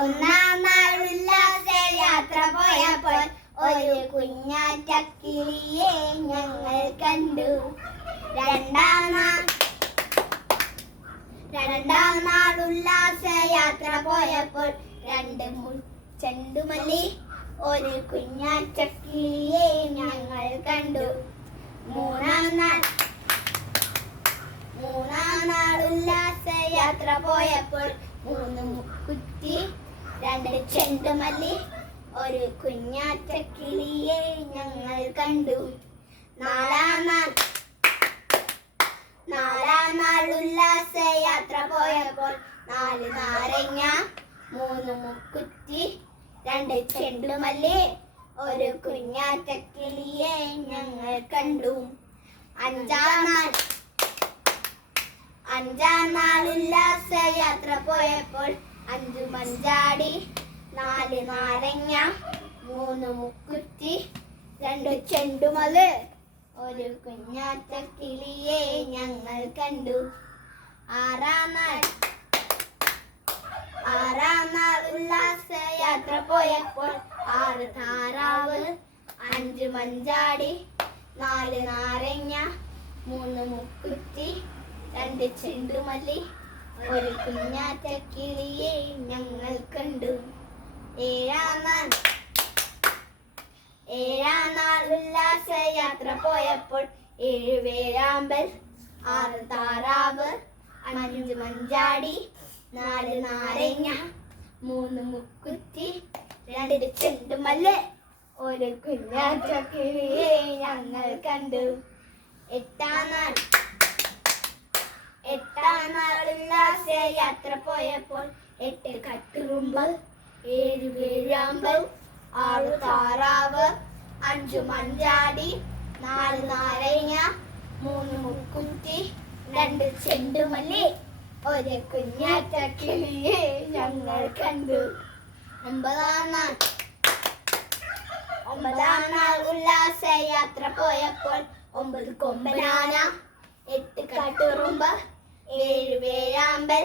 ഒന്നാം നാൾ ഉല്ലാസ യാത്ര പോയപ്പോൾ ഒരു കുഞ്ഞാറ്റക്കിളിയെ ഞങ്ങൾ കണ്ടു. രണ്ടാം നാൾ ഉല്ലാസ യാത്ര പോയപ്പോൾ രണ്ട് ചെണ്ടുമല്ലി ഒരു കുഞ്ഞാറ്റക്കിളിയെ ഞങ്ങൾ കണ്ടു. മൂന്നാം നാൾ ഉല്ലാസ യാത്ര പോയപ്പോൾ മൂന്ന് മുക്കുറ്റി രണ്ട് ചെണ്ടുമല്ലി ഒരു കുഞ്ഞാറ്റക്കിളിയെ ഞങ്ങൾ കണ്ടു. നാലാം നാൾ ഉല്ലാസ യാത്ര പോയപ്പോൾ നാല് നാരങ്ങ മൂന്ന് മുക്കുറ്റി രണ്ട് ചെണ്ടുമല്ലി ഒരു കുഞ്ഞാറ്റക്കിളിയെ ഞങ്ങൾ കണ്ടു. അഞ്ചാം നാൾ ഉല്ലാസ യാത്ര പോയപ്പോൾ അഞ്ചു മഞ്ചാടി നാല് നാരങ്ങ മൂന്ന് മുക്കുറ്റി രണ്ട് ചെണ്ടുമല്ലി ഒരു കുഞ്ഞാറ്റക്കിളിയെ ഞങ്ങൾ കണ്ടു. ആറാം നാൾ ഉല്ലാസ യാത്ര പോയപ്പോൾ ആറ് താറാവ് അഞ്ച് മഞ്ചാടി നാല് നാരങ്ങ മൂന്ന് മുക്കുറ്റി രണ്ട് ചെണ്ടുമല്ലി ഒരു കുഞ്ഞാറ്റക്കിളിയെ ഞങ്ങൾ കണ്ടു. ഏഴാം നാൾ ഉല്ലാസ യാത്ര പോയപ്പോൾ ഏഴ് വേഴാമ്പൽ ആറ് താറാവ് അഞ്ച് മഞ്ചാടി നാല് നാരങ്ങ മൂന്ന് മുക്കുറ്റി രണ്ട് ചെണ്ടുമല്ലി ഒരു കുഞ്ഞാറ്റക്കിളിയെ ഞങ്ങൾ കണ്ടു. എട്ടാം നാൾ ഉല്ലാസ യാത്ര പോയപ്പോൾ എട്ട് കട്ടുറുമ്പ് ഏഴ് വേഴാമ്പൽ ആറ് താറാവ് അഞ്ചു മഞ്ചാടി നാല് നാരങ്ങ മൂന്ന് മുക്കുറ്റി രണ്ട് ചെണ്ടുമല്ലി ഒരു കുഞ്ഞാറ്റക്കിളിയെ ഞങ്ങൾ കണ്ടു. ഒമ്പതാം നാൾ ഉല്ലാസ യാത്ര പോയപ്പോൾ ഒമ്പത് കൊമ്പനാന എട്ട് കാട്ടുറുമ്പ് ഏഴ് വേഴാമ്പൽ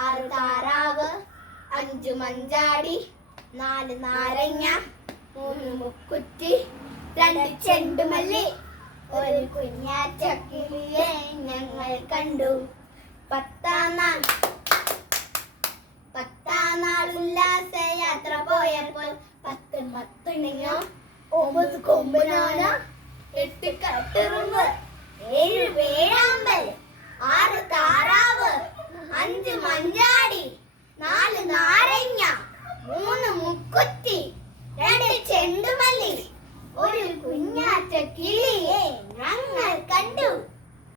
ആറ് താറാവ് അഞ്ചു മഞ്ചാടി നാല് നാരങ്ങ മൂന്ന് മുക്കുറ്റി രണ്ട് ചെണ്ടുമല്ലി ഒരു കുഞ്ഞാറ്റക്കിളിയെ ഞങ്ങൾ കണ്ടു. പത്താം നാൾ ഉല്ലാസ യാത്ര പോയപ്പോൾ പത്ത് മത്തുണിങ്ങ ഒമ്പത് കൊമ്പനാന എട്ട് കട്ടുറുമ്പ് ഏഴ് വേഴാമ്പൽ ആറ് താറാവ് അഞ്ച് മഞ്ചാടി